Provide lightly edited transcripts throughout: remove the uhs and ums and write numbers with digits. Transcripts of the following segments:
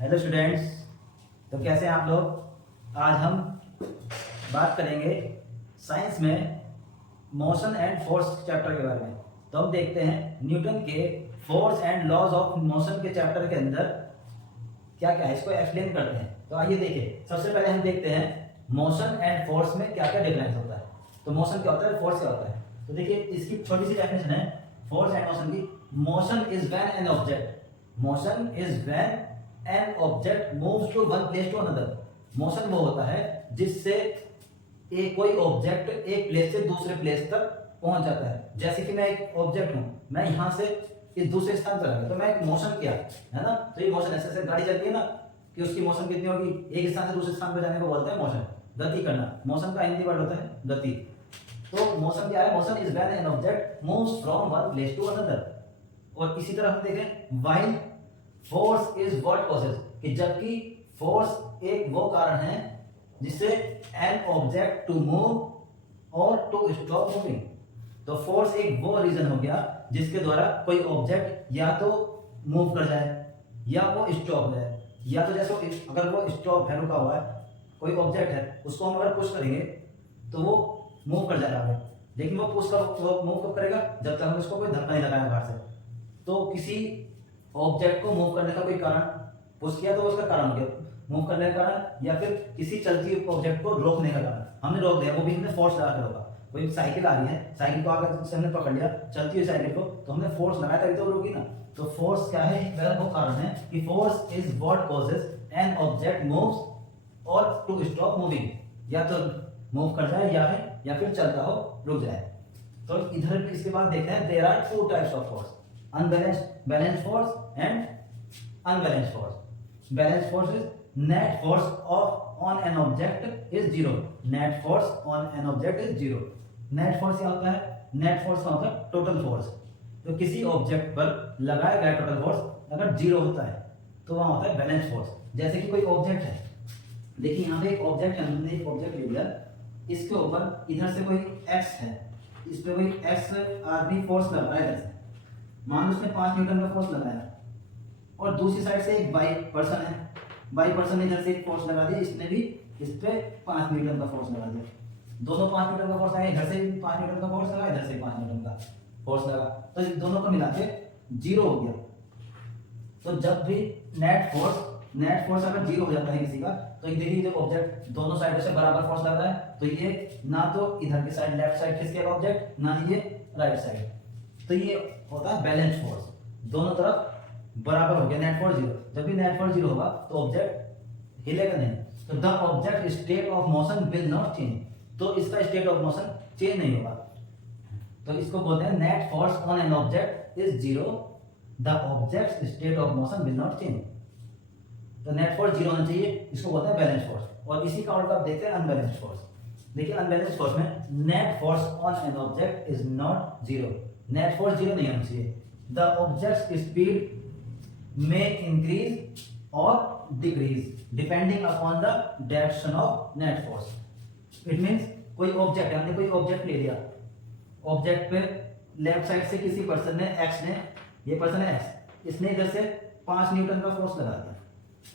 Hello students. तो कैसे हैं आप लोग। आज हम बात करेंगे साइंस में मोशन एंड फोर्स चैप्टर के बारे में। तो हम देखते हैं न्यूटन के force and laws of motion के चैप्टर के अंदर क्या क्या है, इसको एक्सप्लेन करते हैं। तो आइए देखिए, सबसे पहले हम देखते हैं मोशन एंड फोर्स में क्या क्या डिफरेंस होता है। तो मोशन क्या होता है, फोर्स क्या होता है। तो देखिए इसकी छोटी सी डेफिनेशन है फोर्स एंड मोशन की। Motion is when an object moves to one place to another. Motion वो होता है जिससे एक कोई ऑब्जेक्ट एक प्लेस से दूसरे प्लेस तक पहुंच जाता है। जैसे कि मैं एक ऑब्जेक्ट हूं, मैं यहां से इस दूसरे स्थान पर आ गया, तो मैं एक मोशन किया है ना। तो ये मोशन ऐसे गाड़ी चलती है ना, कि उसकी मोशन कितनी होगी, एक स्थान से दूसरे स्थान पर जाने को बोलते हैं मोशन, गति करना। मोशन का हिंदी वर्ड होता है गति। तो मोशन क्या है, motion is when an object moves from one place to another. और इसी तरह हम देखें while force is what causes, कि जबकि फोर्स एक वो कारण है जिससे एन ऑब्जेक्ट टू मूव और टू स्टॉप मूविंग। तो फोर्स एक वो रीजन हो गया जिसके द्वारा कोई ऑब्जेक्ट या तो मूव कर जाए या वो स्टॉप हो जाए। या तो जैसे अगर वो स्टॉप है, रुका हुआ है, कोई ऑब्जेक्ट है, उसको हम अगर पुश करेंगे तो वो मूव कर जाएगा आगे। लेकिन वो पुश कर वो मूव कब करेगा, जब तक हम उसको कोई धक्का नहीं लगाया बाहर से। तो किसी ऑब्जेक्ट को मूव करने का कोई कारण, पुश किया तो उसका कारण हो गया मूव करने का कारण, या फिर किसी चलती ऑब्जेक्ट को रोकने का कारण, हमने रोक दिया, वो भी हमने फोर्स लगा के रोका। कोई साइकिल आ रही है, साइकिल को अगर हमने पकड़ लिया चलती हुई साइकिल को, तो हमने फोर्स लगाया तभी तो वो रुकी ना। तो फोर्स क्या है, वो कारण है कि force is what causes an object moves और टू स्टॉप मूविंग, या तो मूव कर जाए या फिर चलता हो रुक जाए। तो इधर इसके बाद देखते हैं there are two types of force, balance force and unbalance force. Balance force is net force on an object is zero. Net force on an object is zero. Net force क्या होता है, नेट फोर्स का मतलब total force. तो किसी object पर लगाया गया टोटल फोर्स अगर जीरो होता है तो वहां होता है बैलेंस फोर्स। जैसे कि कोई ऑब्जेक्ट है, देखिए यहाँ पे एक ऑब्जेक्ट है, हमने एक ऑब्जेक्ट ले लिया, इसके ऊपर इधर से कोई एक्स है, इस पे कोई एक्स आदमी फोर्स लगा रहा है इधर से, मान लो उसने 5 न्यूटन का फोर्स लगाया। और दूसरी साइड से एक वाई पर्सन है, वाई पर्सन ने इधर से एक फोर्स लगा दिया, इसने भी इस पे 5 न्यूटन का फोर्स लगा दिया। दोनों 5 न्यूटन का फोर्स लगाए, इधर से भी 5 न्यूटन का फोर्स लगा, इधर से 5 न्यूटन का फोर्स लगा, तो इन दोनों को मिला के जीरो हो गया। तो जब भी नेट फोर्स अगर जीरो हो जाता है किसी का, तो ये देखिए जब ऑब्जेक्ट दोनों साइड से बराबर फोर्स लग रहा है, तो ये ना तो इधर की साइड लेफ्ट साइड खिसकेगा ऑब्जेक्ट, ना ही ये राइट साइड। तो ये होता है बैलेंस फोर्स, दोनों तरफ बराबर हो गया, नेट फोर्स जीरो। जब भी नेट फोर्स जीरो होगा तो ऑब्जेक्ट हिलेगा नहीं। तो the object state of motion will not change, तो इसका स्टेट ऑफ मोशन चेंज नहीं होगा। तो इसको बोलते हैं net force on an object is zero, the object state of motion will not change. तो नेट फोर्स जीरो होना चाहिए, इसको बोलते हैं बैलेंस फोर्स। और इसी का उल्टा आप देखते हैं अनबैलेंस फोर्स। देखिए अनबैलेंस फोर्स में net force on an object is not zero, net force zero नहीं होना चाहिए। द ऑब्जेक्ट स्पीड में इंक्रीज और decrease depending upon the direction of net force. It means कोई ऑब्जेक्ट, हमने कोई ऑब्जेक्ट ले लिया, ऑब्जेक्ट पे लेफ्ट साइड से किसी पर्सन ने एक्स ने, ये पर्सन है एक्स, इसने इधर से 5 न्यूटन का फोर्स लगा दिया,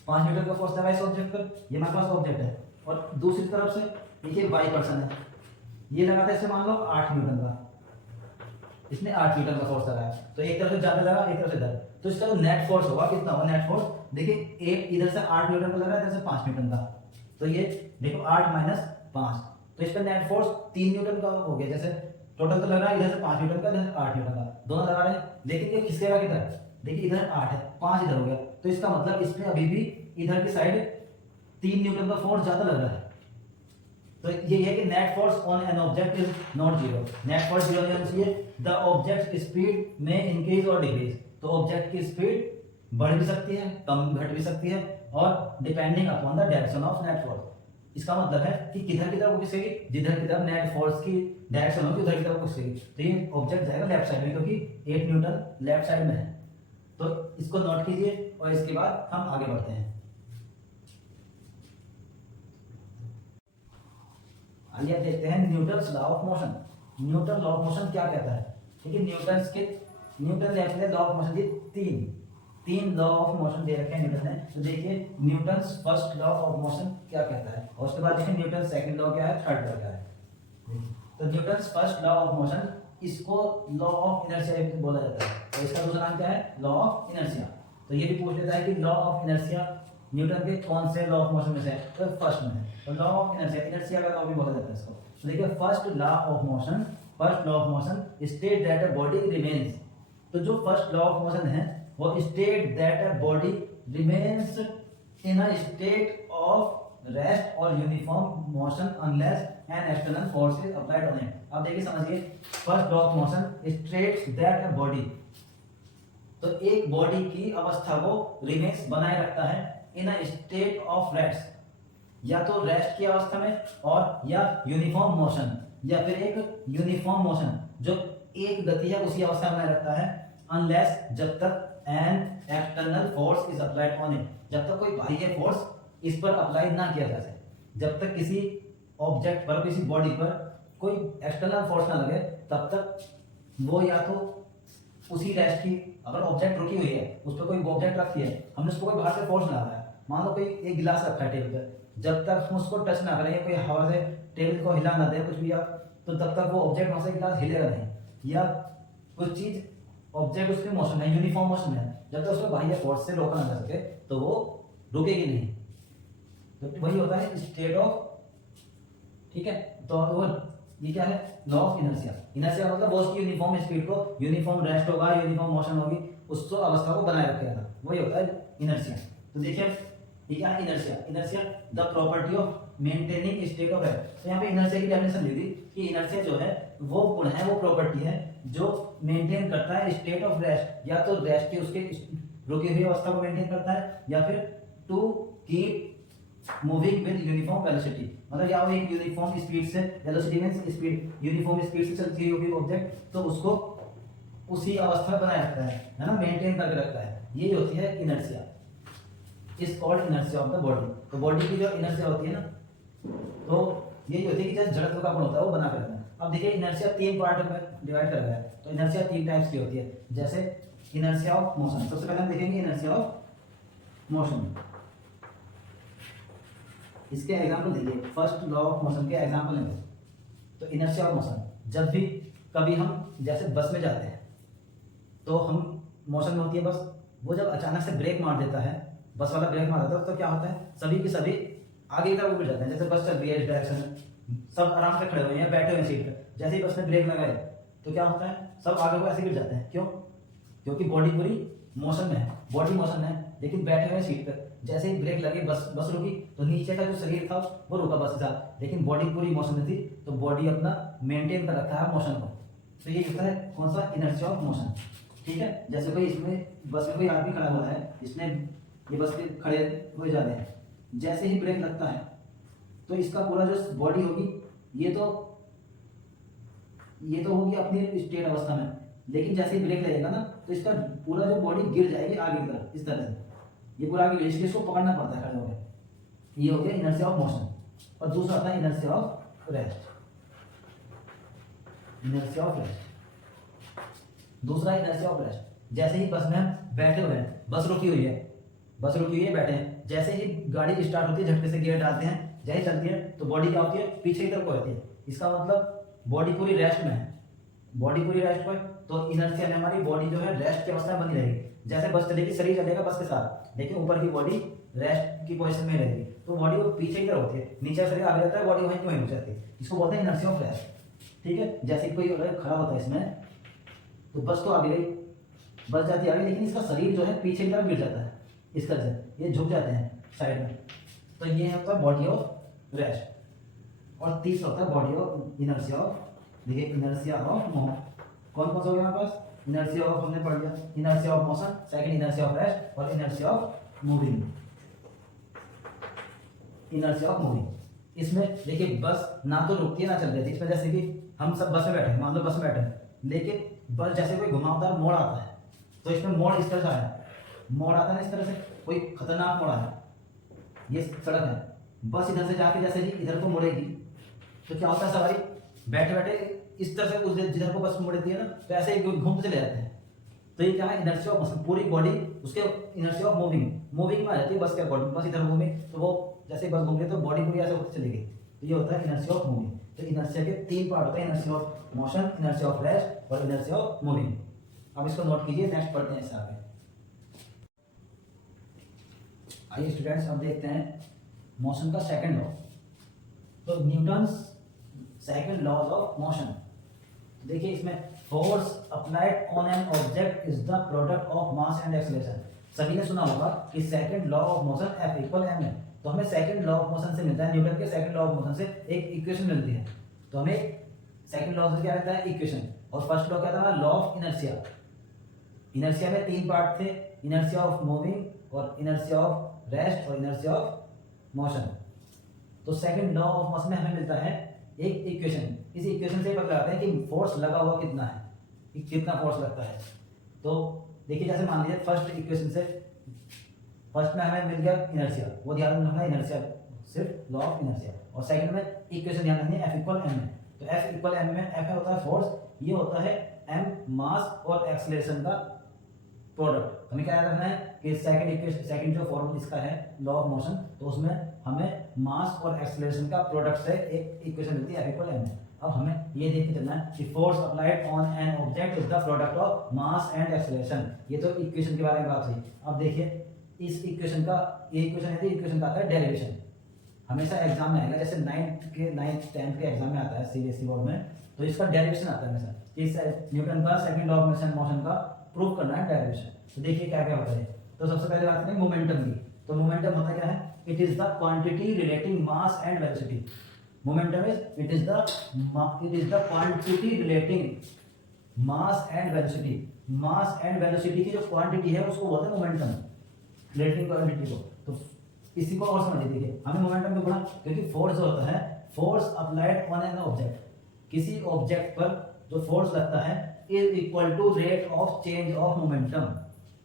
5 न्यूटन का फोर्स लगा इस ऑब्जेक्ट पर, ये हमारे पास ऑब्जेक्ट है। और दूसरी तरफ से देखिए वाई पर्सन है, ये लगाता है इसे मान लो 8 न्यूटन का, इसने 8 न्यूटन का फोर्स लगाया, तो एक तरफ से ज्यादा लगा, एक तरफ से इधर, तो इसका जो नेट फोर्स होगा कितना होगा, नेट फोर्स देखिए एक इधर से 8 न्यूटन का लगा, इधर से 5 न्यूटन का, तो ये देखो 8 माइनस 5, तो इसका नेट फोर्स 3 न्यूटन का हो गया। जैसे टोटल तो लग रहा है इधर से 5 न्यूटन का, इधर से 8 न्यूटन का, दोनों लगा रहे हैं, लेकिन ये खिसकेगा किधर, देखिए इधर 8 है, 5 इधर हो गया, तो इसका मतलब इसमें अभी भी इधर की साइड 3 न्यूटन का फोर्स ज्यादा लग रहा है। तो ये है कि net force on an object is not zero, net force zero नहीं होना चाहिए। द ऑब्जेक्ट स्पीड में इंक्रीज और डिक्रीज, तो ऑब्जेक्ट की स्पीड बढ़ भी सकती है, कम घट भी सकती है, और depending upon the direction of net force. इसका मतलब है कि किधर की तरफ वो खिसकेगी, जिधर की तरफ नेट फोर्स की डायरेक्शन होगी उधर की तरफ खिसकेगी। तो ये ऑब्जेक्ट जाएगा लेफ्ट साइड में, क्योंकि 8 न्यूटन लेफ्ट साइड में है। तो इसको नोट कीजिए और इसके बाद हम आगे बढ़ते हैं। आइए अब देखते हैं Newton's law of motion. Newton law of motion क्या कहता है, क्योंकि न्यूटन ने अपने लॉ ऑफ मोशन दिए 3। तीन लॉ ऑफ मोशन दे रखे हैं न्यूटन ने। तो देखिए Newton's first law of motion क्या कहता है, और उसके बाद देखिए न्यूटन सेकंड लॉ क्या है, थर्ड लॉ क्या है। तो Newton's first law of motion, इसको लॉ ऑफ इनर्शिया भी बोला जाता है। तो इसका दूसरा नाम क्या है, लॉ ऑफ इनर्शिया। तो ये भी पूछ लेता है कि लॉ ऑफ इनर्शिया न्यूटन के कौन से लॉ ऑफ मोशन में से है, तो फर्स्ट में है। तो लॉ ऑफ इनर्शिया, इनर्शिया का लॉ भी बोला जाता है इसको। तो देखिए first law of motion, first law of motion state that a body remains. तो जो फर्स्ट लॉ ऑफ मोशन है वो state that a body remains in a state of rest और uniform motion unless an external force is applied on it. अब देखिए समझिए, first law of motion states that a body, तो एक body की अवस्था को रिमेन्स बनाए रखता है इन अ स्टेट ऑफ रेस्ट, या तो रेस्ट की अवस्था में, और या यूनिफॉर्म मोशन, या फिर एक यूनिफॉर्म मोशन जो एक गति है उसी अवस्था में रखता है, अनलेस जब तक N external force is applied on it, जब तक कोई बाह्य फोर्स इस पर अप्लाई ना किया जा सके। जब तक किसी ऑब्जेक्ट पर, किसी बॉडी पर कोई एक्सटर्नल फोर्स ना लगे, तब तक वो या तो उसी रेस्ट की, अगर ऑब्जेक्ट रुकी हुई है, उस पर कोई ऑब्जेक्ट रखी है, हमने उसको कोई बाहर से फोर्स ना लगाया, मान लो कोई एक गिलास रखा है टेबल पर, जब तक हम उसको टच ना करें, कोई हवा से टेबल को हिला ना दे कुछ भी, तो तब तक वो ऑब्जेक्ट वहां से गिलास हिलेगा नहीं, या कुछ चीज ऑब्जेक्ट उसके मोशन है, यूनिफॉर्म मोशन है, जब तक उसको बाह्य फोर्स से रोका ना जा सके तो वो रुकेगी नहीं। तो वही होता है स्टेट ऑफ, ठीक है। तो वो ये क्या है, लॉ ऑफ इनर्शिया। इनर्शिया मतलब वो उसकी यूनिफॉर्म स्पीड को, यूनिफॉर्म रेस्ट होगा, यूनिफॉर्म मोशन होगी, उस अवस्था को बनाए रखेगा, वही होता है इनर्शिया। तो देखिए ये क्या है, inertia. Inertia the property of maintaining state of rest. तो यहाँ पे इनर्शिया की डेफिनेशन दी थी कि इनर्शिया जो है वो गुण है, वो प्रॉपर्टी है जो मेंटेन करता है स्टेट ऑफ रेस्ट, या तो रेस्ट की उसके रुकी हुई अवस्था को मेंटेन करता है, या फिर to keep moving with uniform velocity, मतलब या वो एक यूनिफॉर्म स्पीड से, velocity means speed, uniform speed से चलती हुई ऑब्जेक्ट, तो उसको उसी अवस्था में बनाए रखता है ना, मेंटेन करके रखता है। ये होती है inertia, is called inertia of the body. तो बॉडी की जो इनर्शिया होती है ना, तो यही होती है कि जैसे जड़त्व का गुण होता है वो बना कर रखना है। अब देखिए इनर्शिया तीन पार्ट में डिवाइड कर रहा है। तो इनर्शिया तीन टाइप्स की होती है, जैसे इनर्शिया ऑफ मोशन। सबसे पहले हम देखेंगे इनर्शिया ऑफ मोशन, इसके एग्जांपल देखिए, फर्स्ट लॉ ऑफ मोशन के एग्जांपल हैं। तो इनर्शिया ऑफ मोशन, जब भी कभी हम जैसे बस में जाते हैं तो हम मोशन में होती है बस, वो जब अचानक से ब्रेक मार देता है, बस वाला ब्रेक मार देता है, तो क्या होता है, सभी के सभी आगे की तरफ उड़ जाते हैं। जैसे बस चल रही है इस डायरेक्शन में, सब आराम से खड़े हुए हैं, बैठे हुए हैं सीट पर, जैसे ही बस ने ब्रेक लगाए तो क्या होता है, सब आगे को ऐसे गिर जाते हैं। क्यों? क्योंकि बॉडी पूरी मोशन में है, बॉडी मोशन में है, लेकिन बैठे हुए सीट पर। जैसे ही ब्रेक लगे, बस रुकी, तो नीचे का जो शरीर था वो रुका बस के साथ, लेकिन बॉडी पूरी मोशन में थी, तो बॉडी अपना मेंटेन कर रखा है मोशन को। तो ये होता है कौन सा, इनर्शिया ऑफ मोशन, ठीक है। जैसे कोई इसमें बस में कोई आदमी खड़ा हुआ है, इसने ये बस के खड़े हो जाते हैं, जैसे ही ब्रेक लगता है तो इसका पूरा जो बॉडी होगी ये तो होगी अपनी स्टेट अवस्था में, लेकिन जैसे ही ब्रेक लगेगा ना तो इसका पूरा जो बॉडी गिर जाएगी आगे की तरफ, इस तरह से ये पूरा आगे, इसलिए इसको पकड़ना पड़ता है खड़े होकर। ये हो गया इनर्शिया ऑफ मोशन। और दूसरा आता है inertia of rest, inertia of rest. दूसरा इनर्शिया ऑफ रेस्ट, जैसे ही बस में बैठे हुए हैं, बस रुकी हुई है, बैठे हैं, जैसे ही गाड़ी स्टार्ट होती है झटके से गियर डालते हैं, जैसे चलती है तो बॉडी क्या होती है, पीछे की तरफ को रहती है। इसका मतलब बॉडी पूरी रेस्ट में है, बॉडी पूरी रेस्ट पर, तो इनर्शिया में हमारी बॉडी जो है रेस्ट की अवस्था में बनी रहेगी। जैसे बस चलेगी, शरीर चलेगा बस के साथ, लेकिन ऊपर की बॉडी रेस्ट की पोजीशन में रहेगी, तो बॉडी वो पीछे की तरफ होती है, नीचे का शरीर आगे रहता है, बॉडी वहीं की वहीं हो जाती है। इसको बोलते हैं इनर्शिया ऑफ रेस्ट, ठीक है। जैसे कोई खड़ा होता है इसमें, तो बस तो आगे गई, बस जाती आगे, लेकिन इसका शरीर जो है पीछे की तरफ गिर जाता है, इस तरह से ये झुक जाते हैं साइड में। तो ये होता है बॉडी ऑफ रेस्ट। और तीसरा होता है बॉडी ऑफ इनर्शिया ऑफ, देखिए इनर्शिया ऑफ मोशन। कौन कौन सा हो गया हमारे पास, इनर्शिया ऑफ हमने पढ़ लिया, inertia of motion, second inertia of rest, और inertia of moving. Inertia of moving, इसमें देखिए बस ना तो रुकती है ना चल रही है। इसमें जैसे कि हम सब बस में बैठे हैं, मान लो बस में बैठे हैं, लेकिन बस जैसे कोई घुमावदार मोड़ आता है, तो इसमें मोड़ इस तरह से आया, मोड़ आता है ना इस तरह से, कोई खतरनाक मोड़ आया, ये सड़क है, बस इधर से जाके जैसे ही इधर को मुड़ेगी, तो क्या होता है, सवारी बैठे बैठे इस तरह से उस जिधर को बस मुड़ देती है ना, तो ऐसे ही घूमते चले जाते हैं। तो ये क्या है, इनर्शिया ऑफ मोशन, पूरी बॉडी उसके इनर्शिया ऑफ मूविंग में आ जाती है बस के अकॉर्डिंग, बस इधर घूमे तो वो जैसे बस घूम रही है तो बॉडी पूरी ऐसे होती चली गई, तो ये होता है इनर्शिया ऑफ मूविंग। तो इनर्शिया के 3 पार्ट होते हैं, inertia of motion, inertia of rest और इनर्शिया ऑफ मूविंग। अब इसको नोट कीजिए, नेक्स्ट पढ़ते हैं इससे आगे। आइए स्टूडेंट्स अब देखते हैं मोशन का सेकंड लॉ। तो Newton's second law of motion, देखिए इसमें force applied on an object is the product of mass and acceleration. सभी ने सुना होगा कि second law of motion F equal m है। तो हमें सेकंड लॉ ऑफ मोशन से मिलता है, न्यूटन के सेकंड लॉ ऑफ मोशन से एक इक्वेशन मिलती है। तो हमें सेकंड लॉ से क्या रहता है, इक्वेशन। और फर्स्ट लॉ क्या था, लॉ ऑफ इनर्शिया। इनर्शिया में 3 पार्ट थे, इनर्शिया ऑफ मूविंग और इनर्शिया ऑफ रेस्ट और इनर्शिया ऑफ मोशन। तो सेकंड लॉ ऑफ मोशन में हमें मिलता है एक इक्वेशन। इस इक्वेशन से पता लगाते हैं कि फोर्स लगा हुआ कितना है, कि कितना फोर्स लगता है। तो देखिए जैसे मान लीजिए फर्स्ट इक्वेशन से फर्स्ट में हमें मिल गया इनर्शिया, वो ध्यान रखना इनर्शिया सिर्फ लॉ ऑफ इनर्शिया। और सेकंड में इक्वेशन ध्यान रखनी है F इक्वल m है। तो F इक्वल m में F होता है फोर्स, ये होता है m मास और एक्सीलरेशन का प्रोडक्ट। हमें क्या याद रखना है कि सेकंड इक्वेशन, सेकंड जो फॉर्मूला इसका है लॉ ऑफ मोशन, तो उसमें हमें मास और एक्सीलरेशन का प्रोडक्ट से एक इक्वेशन मिलती है F इक्वल m है। अब हमें ये देख के चलना है कि force applied on an object is the product of mass and acceleration. ये तो इक्वेशन के बारे में बात हुई। अब देखिए इस इक्वेशन का, ये इक्वेशन है, इक्वेशन का आता है डेरिवेशन। हमेशा एग्जाम में आएगा, जैसे 9th 10th के एग्जाम में आता है सीबीएसई बोर्ड में, तो इसका डेरिवेशन आता है हमेशा। इस न्यूटन का सेकंड लॉ ऑफ मोशन का प्रूव करना है डेरिवेशन। तो देखिए क्या क्या होता है। तो सबसे पहले बात करें मोमेंटम की। तो मोमेंटम होता क्या है, it is the quantity relating mass and velocity. Momentum is it is the quantity relating mass and velocity. Mass and velocity की जो क्वांटिटी है उसको बोलते हैं मोमेंटम, रिलेटिंग क्वांटिटी को। तो इसी को और समझ लीजिए, हमें मोमेंटम क्यों पढ़ा, क्योंकि फोर्स जो होता है, force applied on an object, किसी ऑब्जेक्ट पर जो फोर्स लगता है is equal to rate of change of momentum.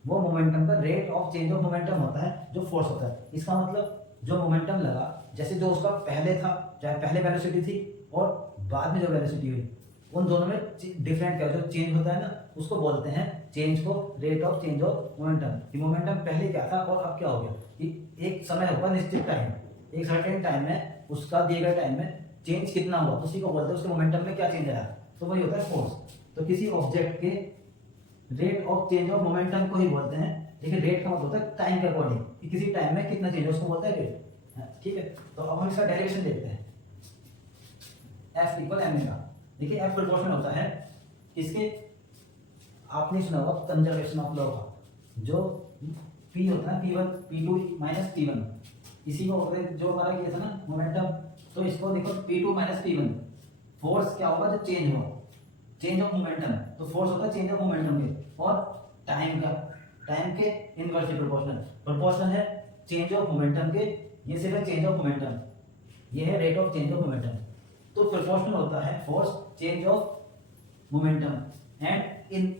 वो मोमेंटम का rate of change of momentum होता है जो फोर्स होता है। इसका मतलब जो मोमेंटम लगा, जैसे जो उसका पहले था, चाहे पहले वेलोसिटी थी और बाद में जो वेलोसिटी हुई, उन दोनों में डिफरेंट क्या, जो चेंज होता है ना, उसको बोलते हैं चेंज को rate of change of momentum. कि मोमेंटम पहले क्या था और अब क्या हो गया, कि एक समय होगा निश्चित टाइम, एक सर्टेन टाइम में उसका दिए गए टाइम में चेंज कितना हुआ, उसी को बोलते हैं उसके मोमेंटम में क्या चेंज आया, तो वही होता है फोर्स। तो किसी ऑब्जेक्ट के rate of change of momentum को ही बोलते हैं। देखिए रेट का मतलब होता है टाइम के अकॉर्डिंग, कि किसी टाइम में कितना चेंज है उसको बोलते हैं रेट। ठीक है, तो अब हम इसका डेरिवेशन देखते हैं F इक्वल m का। देखिए F प्रोपोर्शनल होता है इसके, आपने सुना होगा कंजर्वेशन ऑफ लॉ का, जो P होता है P1 P2 माइनस P1, इसी को जो हमारा किया था ना मोमेंटम, तो इसको देखो P2 माइनस P1, फोर्स क्या होगा जो चेंज हो, चेंज ऑफ मोमेंटम। तो फोर्स होता है चेंज ऑफ मोमेंटम के, और टाइम का, टाइम के इनवर्सली प्रोपोर्शनल। प्रोपोर्शनल है चेंज ऑफ मोमेंटम के, ये सिर्फ है चेंज ऑफ मोमेंटम, ये है rate of change of momentum. तो प्रोपोर्शनल होता है force change of momentum and in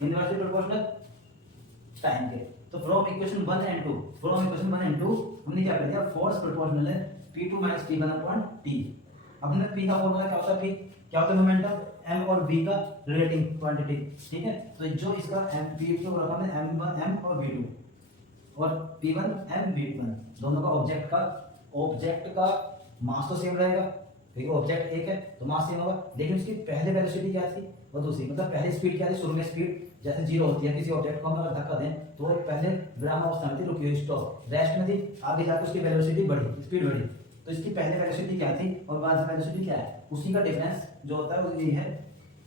inversely proportional time के। तो from equation 1 and 2, from equation 1 and 2 हमने क्या कर दिया, फोर्स प्रोपोर्शनल है P2 minus P1 upon T। अब हमने P का फॉर्मूला क्या होता है, P क्या होता है मोमेंटम, m और v का रिलेटिंग क्वांटिटी। ठीक है, तो जो इसका m p को रखा है m1 m और v2, और p1 m v1 दोनों का ऑब्जेक्ट का मास तो सेम रहेगा, क्योंकि ऑब्जेक्ट एक है तो मास सेम होगा। लेकिन उसकी पहले वेलोसिटी क्या थी और दूसरी, मतलब पहले स्पीड क्या थी, शुरू में स्पीड जैसे जीरो होती है, किसी ऑब्जेक्ट को हम अगर धक्का दें तो वो पहले विराम अवस्था में थी, रुकी हुई स्टॉप, रेस्ट में थी, आगे जाकर उसकी वेलोसिटी बढ़ी, स्पीड बढ़ी। तो इसकी पहले वेलोसिटी क्या थी और बाद में वेलोसिटी क्या है, उसी का डिफरेंस जो होता है वो ये है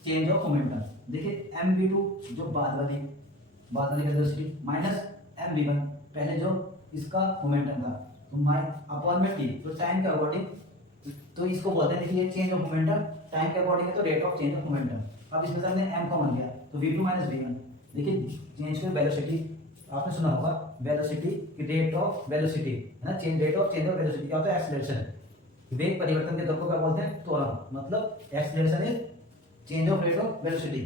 चेंज ऑफ मोमेंटम। देखिए mv2 जो बाद वाली वेलोसिटी माइनस mv1 पहले जो इसका मोमेंटम था, तो अपॉन में t, तो टाइम के अकॉर्डिंग, तो इसको बोलते हैं, देखिए चेंज ऑफ मोमेंटम टाइम के अकॉर्डिंग है तो rate of change of momentum. अब इसमें से हमने m कॉमन लिया तो v2 माइनस v1। देखिए चेंज की वेलोसिटी आपने सुना होगा, वेलोसिटी की रेट ऑफ वेलोसिटी है ना, change rate of change of velocity क्या होता है, एक्सीलरेशन। वेग परिवर्तन के दर को क्या बोलते हैं, त्वरण, मतलब acceleration is change of rate of velocity.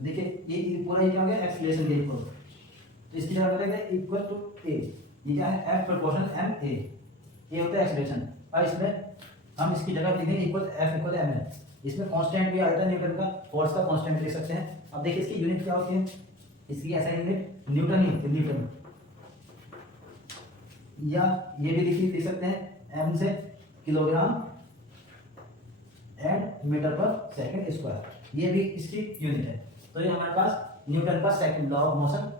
देखिए ये पूरा ये क्या हो गया, एक्सीलरेशन के इक्वल, तो इसकी जगह बोलेंगे इक्वल टू a, ये क्या है f प्रोपोर्शनल m a, ये होता है एक्सीलरेशन। और इसमें हम इसकी जगह लिखेंगे इक्वल f इक्वल m है। इसमें कांस्टेंट भी आ जाता है न्यूटन का, फोर्स का कांस्टेंट लिख सकते हैं। अब देखिए इसकी यूनिट क्या होती है, इसकी ऐसा यूनिट न्यूटन ही होती है, न्यूटन। या ये भी लिख सकते हैं एम से किलोग्राम एंड मीटर पर सेकंड स्क्वायर, ये भी इसकी यूनिट है। तो ये हमारे पास न्यूटन का सेकंड लॉ ऑफ मोशन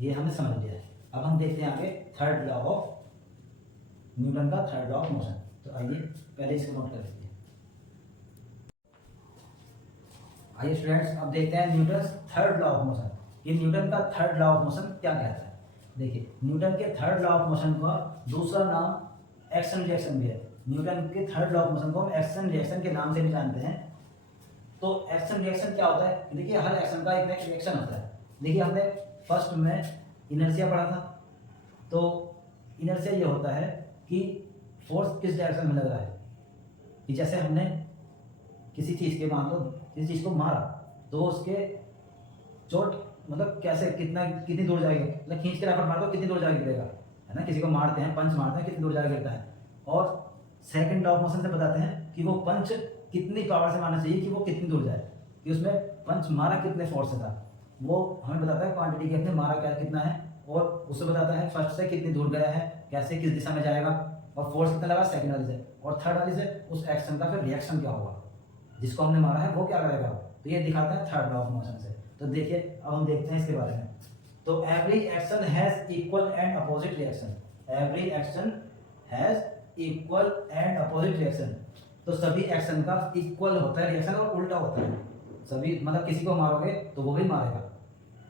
ये हमने समझ लिया है। अब हम देखते हैं आगे थर्ड लॉ ऑफ न्यूटन का थर्ड लॉ ऑफ मोशन। तो आइए पहले इसको नोट कर लेते हैं। आइए स्टूडेंट्स अब देखते हैं Newton third law of motion. ये न्यूटन का थर्ड लॉ ऑफ मोशन क्या कहता है। देखिए न्यूटन के थर्ड लॉ ऑफ मोशन का दूसरा नाम एक्शन रिएक्शन भी है। न्यूटन के थर्ड लॉ ऑफ मोशन को हम एक्शन रिएक्शन के नाम से भी जानते हैं। तो एक्शन रिएक्शन क्या होता है, देखिए हर एक्शन का एक रिएक्शन होता है। देखिए हमने फर्स्ट में इनर्शिया पढ़ा था। तो इनर्शिया ये होता है कि फोर्स किस डायरेक्शन में लग रहा है, कि जैसे हमने किसी चीज़ के मान लो किसी चीज़ को मारा तो उसके चोट मतलब कैसे कितनी दूर जाएगी, मतलब खींच के रैपर मार दो कितनी दूर जाके गिरेगा, है ना। किसी को मारते हैं पंच मारते हैं कितनी दूर जाके गिरता है। और सेकंड लॉ ऑफ मोशन से बताते हैं कि वो पंच कितनी पावर से मारना चाहिए कि वो कितनी दूर जाए, कि उसमें पंच मारा कितने फोर्स से था, वो हमें बताता है क्वांटिटी के अपने मारा क्या कितना है। और उससे बताता है फर्स्ट से कितनी दूर गया है, कैसे किस दिशा में जाएगा, और फोर्स कितना लगा सेकंड वाली से, और थर्ड वाली से उस एक्शन का फिर रिएक्शन क्या होगा, जिसको हमने मारा है वो क्या करेगा। तो ये दिखाता है थर्ड लॉ ऑफ मोशन से। तो देखिए अब हम देखते हैं इसके बारे में। तो every action has equal and opposite reaction. Every action has equal and opposite reaction. तो सभी एक्शन का इक्वल होता है रिएक्शन और उल्टा होता है। सभी मतलब किसी को मारोगे तो वो भी मारेगा,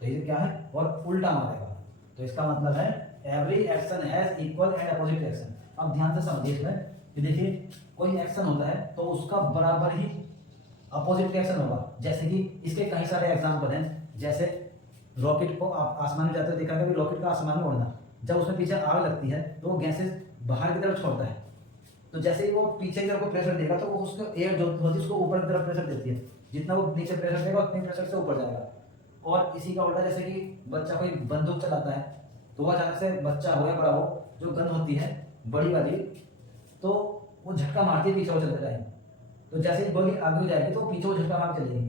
तो ये क्या है, और उल्टा मारेगा। तो इसका मतलब है every action has equal and opposite reaction. अब ध्यान से समझिए इसमें कि देखिए कोई एक्शन होता है तो उसका बराबर ही अपोजिट रिएक्शन होगा। जैसे कि इसके कई सारे एग्जांपल हैं, जैसे रॉकेट को आप आसमान में जाते हुए देखा कभी, रॉकेट का आसमान में उड़ना, जब उसमें पीछे आग लगती है तो वो गैसेस बाहर की तरफ छोड़ता है। तो जैसे ही वो पीछे की तरफ को प्रेशर देगा तो वो उसको एयर जो होती है उसको ऊपर की तरफ प्रेशर देती है। जितना वो नीचे प्रेशर देगा उतने प्रेशर से ऊपर जाएगा। और इसी का उल्टा जैसे कि बच्चा कोई बंदूक चलाता है तो वह अचानक से बच्चा हो या बड़ा हो, जो गन होती है बड़ी वाली, तो वो झटका मारती है पीछे वो चलते टाइम। तो जैसे ही गोली आगे जाएगी तो पीछे वो झटका मार चलेगी।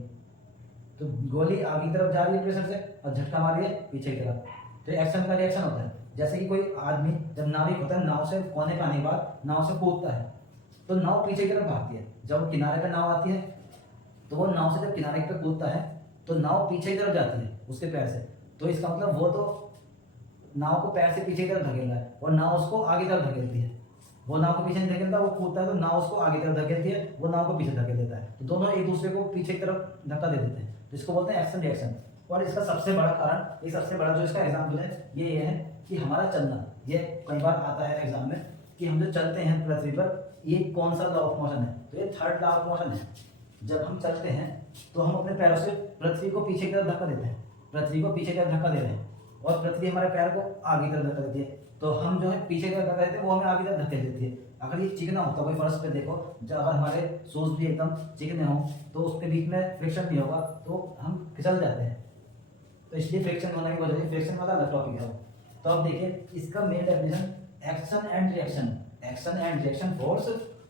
तो गोली आगे की तरफ जा रही है प्रेशर से और झटका मार रही है पीछे की तरफ। तो एक्शन का रिएक्शन होता है। जैसे कि कोई आदमी जब नाविक होता है नाव से कोने पे आने के बाद नाव से कूदता है तो नाव पीछे की तरफ भागती है। जब वो किनारे पे नाव आती है तो वो नाव से जब किनारे पे कूदता है तो नाव पीछे की तरफ जाती है उसके पैर से। तो इसका मतलब वो तो नाव को पैर से पीछे की तरफ धकेल रहा है और नाव उसको आगे तरफ धकेलती है। वो नाव को पीछे नहीं धकेलता, वो कूदता है तो नाव उसको आगे तरफ धकेलती है, वो नाव को पीछे धकेल देता है। तो दोनों एक दूसरे को पीछे की तरफ धक्का दे देते हैं। तो इसको बोलते हैं एक्शन रिएक्शन। और इसका सबसे बड़ा कारण, ये सबसे बड़ा जो इसका एग्जाम्पल है ये है कि हमारा चलना। ये कई बार आता है एग्जाम में कि हम जो चलते हैं पृथ्वी पर, ये कौन सा लॉ ऑफ मोशन है। तो ये थर्ड लॉ ऑफ मोशन है। जब हम चलते हैं तो हम अपने पैरों से पृथ्वी को पीछे की तरफ धक्का देते हैं, पृथ्वी को पीछे की तरफ धक्का दे रहे हैं, और पृथ्वी हमारे पैर को आगे की तरफ धक्का देती है। तो हम जो है पीछे की तरफ धक्का देते हैं, वो हमें आगे की तरफ धकेल देती है। अगर ये चिकना होता कोई फर्श पे देखो, जब अगर हमारे शूज भी एकदम चिकने हों तो उसके बीच में फ्रिक्शन नहीं होगा तो हम फिसल जाते हैं। तो इसलिए फ्रिक्शन होने की वजह से, फ्रिक्शन वाला अलग टॉपिक है। तो अब देखिए इसका main definition, action and reaction. Action and reaction force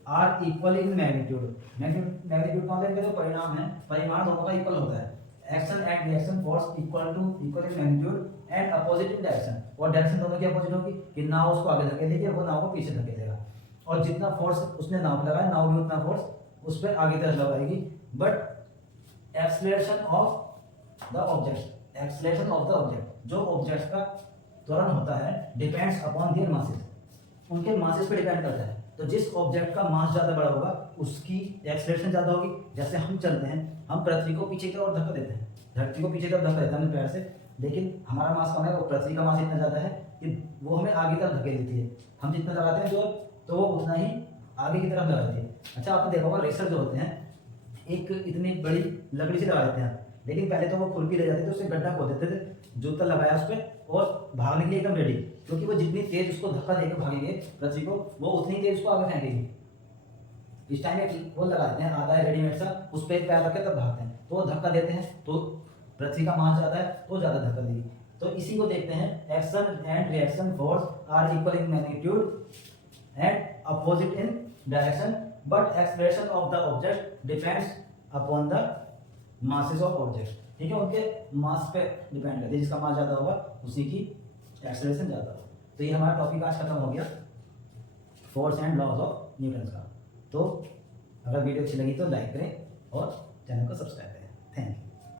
are equal in magnitude. Magnitude कौन से जो परिणाम है, परिमाण दोनों का इक्वल होता है। Action and reaction force equal in magnitude and opposite in direction. और डायरेक्शन दोनों की अपोजिट होगी कि नाव उसको आगे धकेलेगी, वो नाव को पीछे धकेलेगा। और जितना फोर्स उसने नाव पर लगाया, नाव भी उतना फोर्स उस पर आगे तरफ लगाएगी। But acceleration of the object, acceleration of the object, जो ऑब्जेक्ट का त्वरण होता है, डिपेंड्स अपॉन देयर मासेस, उनके मासेस पे डिपेंड करता है। तो जिस ऑब्जेक्ट का मास ज्यादा बड़ा होगा उसकी एक्सेलरेशन ज्यादा होगी। जैसे हम चलते हैं, हम पृथ्वी को पीछे की तरफ धक्का देते हैं, धरती को पीछे की तरफ धक्का देते हैं अपने पैर से, लेकिन हमारा मास कम है, वो पृथ्वी का मास इतना ज्यादा है कि वो हमें आगे की तरफ धकेल देती है। हम जितना लगाते हैं जोर तो वो उतना ही आगे की तरफ लगा देती है। अच्छा आपने देखा होगा रेसर जो होते हैं एक इतनी बड़ी लकड़ी से लगा देते हैं, लेकिन पहले तो वो खुरपी ले जाते थे, उससे गड्ढा खोद देते थे, जूता लगाया उस पर और भागने के लिए एकदम रेडी, क्योंकि वो जितनी तेज उसको धक्का देकर भागेंगे पृथ्वी को, वो उतनी तेज उसको आगे फेंकेगी। इस टाइम एक वो लगा देते हैं, आता है रेडीमेड सा, उस पर एक पैर रख के तब भागते हैं, तो वो धक्का देते हैं तो पृथ्वी का मास ज्यादा है तो ज्यादा धक्का देगी। तो इसी को देखते हैं, action and reaction force are equal in magnitude and opposite in direction, but acceleration of the object depends upon the masses of object। ठीक है, उनके मास पे डिपेंड करती है, जिसका मास ज़्यादा होगा उसी की एक्सेलरेशन ज़्यादा होगा। तो ये हमारा टॉपिक आज खत्म हो गया, force and laws of Newton का। तो अगर वीडियो अच्छी लगी तो लाइक करें और चैनल को सब्सक्राइब करें। Thank you.